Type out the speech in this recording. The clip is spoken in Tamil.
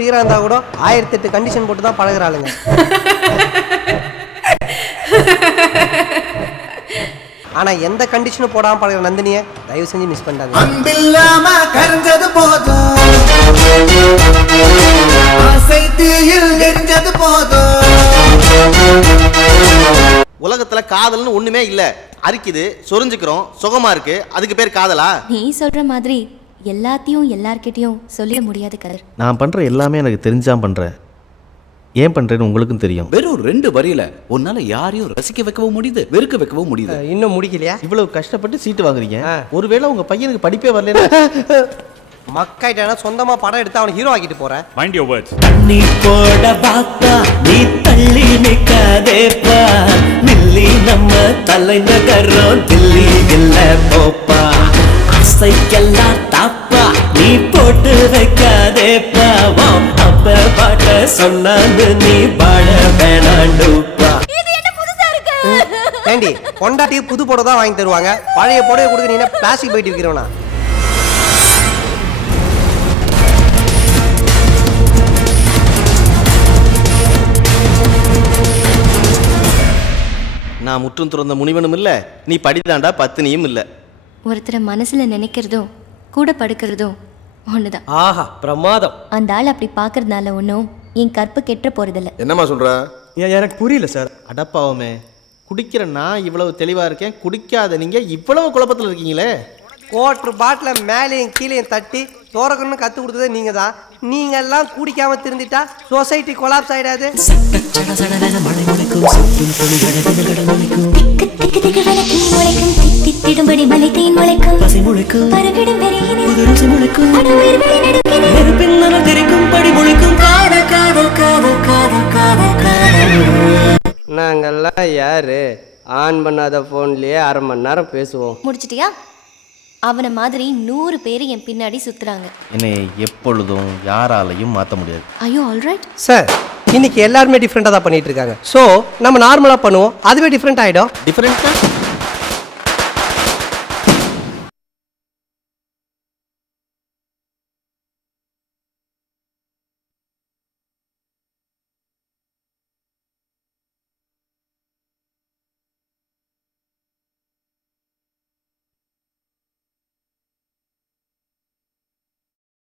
ஃபிகரா இருந்தா கூட 1008 கண்டிஷன் போட்டு தான் பழகுறாளுங்க. ஆனா எந்த கண்டிஷனும் போடாம பழகுற நந்தினிய தயவு செஞ்சு மிஸ் பண்ணாதீங்க. அன்பில்லாம கரஞ்சது போதும், ஆசை தீயில் எரிஞ்சது போதும். உலகத்துல காதல்னு ஒண்ணுமே இல்ல. அரிக்குது, சொரிஞ்சுக்கிறோம், சுகமா இருக்கு, அதுக்கு பேர் காதலா? நீ சொல்ற மாதிரி எல்லாத்தையும் எல்லார்கிட்டயும் சொல்லிட முடியாது கதிர். நான் பண்ற எல்லாமே எனக்கு தெரிஞ்சா பண்றேன். ஏன் பண்றேன்னு உங்களுக்கும் தெரியும். வெறும் 2 வரியில உன்னால யாரையும் ரசிக்க வைக்கவும் முடியுது, வெறுக்க வைக்கவும் முடியுது. இன்னும் முடிக்கலையா? இவ்வளவு கஷ்டப்பட்டு சீட்டு வாங்குறீங்க. ஒருவேளை உங்க பையனுக்கு படிப்பே வரலன்னா மக்காயிட்டானா சொந்தமா படம் எடுத்து அவனை ஹீரோ ஆக்கிட்டு போறேன். Mind your words. நீ போட பாப்பா, நீ தள்ளி நிக்காதேப்பா, மில்லி நம்ம தலைநகரம் தில்லி இல்ல போப்பா, ஆசைக்கெல்லாம் தாப்பா நீ போட்டு வைக்காதேப்பா, அப்ப பாட்ட சொன்னான்னு நீ பாட வேணாண்டுப்பா. ஏண்டி பொண்டாட்டிக்கு புது போட தான் வாங்கி தருவாங்க, பழைய போடையை கொடுக்க நீ பிளாஸ்டிக் போயிட்டு விற்கிறவனா? நான் முற்றும் துறந்த முனிவனும் இல்ல, நீ படிதாண்டா பத்தினியும் இல்ல. ஒருத்தரை மனசுல நினைக்கிறதும் கூட படுக்கிறதும் ஒண்ணுதான். ஆஹா பிரமாதம். அந்த ஆள் அப்படி பாக்குறதுனால ஒன்றும் என் கற்பு கெட்ட போறதில்ல. என்னம்மா சொல்ற? எனக்கு புரியல சார். அடப்பாவமே, குடிக்கிற நான் இவ்வளவு தெளிவா இருக்கேன், குடிக்காத நீங்க இவ்வளவு குழப்பத்தில் இருக்கீங்களே. கோட்ரு பாட்டில மேலேயும் கீழேயும் தட்டி தோறக்கணும்னு கத்து கொடுத்ததே நீங்க தான். நீங்க எல்லாம் குடிக்காம திருந்திட்டா சொசைட்டி கொலாப்ஸ் ஆயிடாது. நாங்கெல்லாம் யாரு? ஆன் பண்ணாத போன்லயே 1/2 மணி நேரம் பேசுவோம். முடிச்சிட்டியா? அவனை மாதிரி 100 பேர் என் பின்னாடி சுத்துறாங்க. என்னை எப்பொழுதும் யாராலையும் மாற்ற முடியாது. ஐயோ ஆல்ரைட் சார், இன்னைக்கு எல்லாருமே டிஃப்ரெண்டா தான் பண்ணிட்டு இருக்காங்க. சோ நம்ம நார்மலா பண்ணுவோம், அதுவே டிஃப்ரெண்ட் ஆயிடும். டிஃபரெண்டா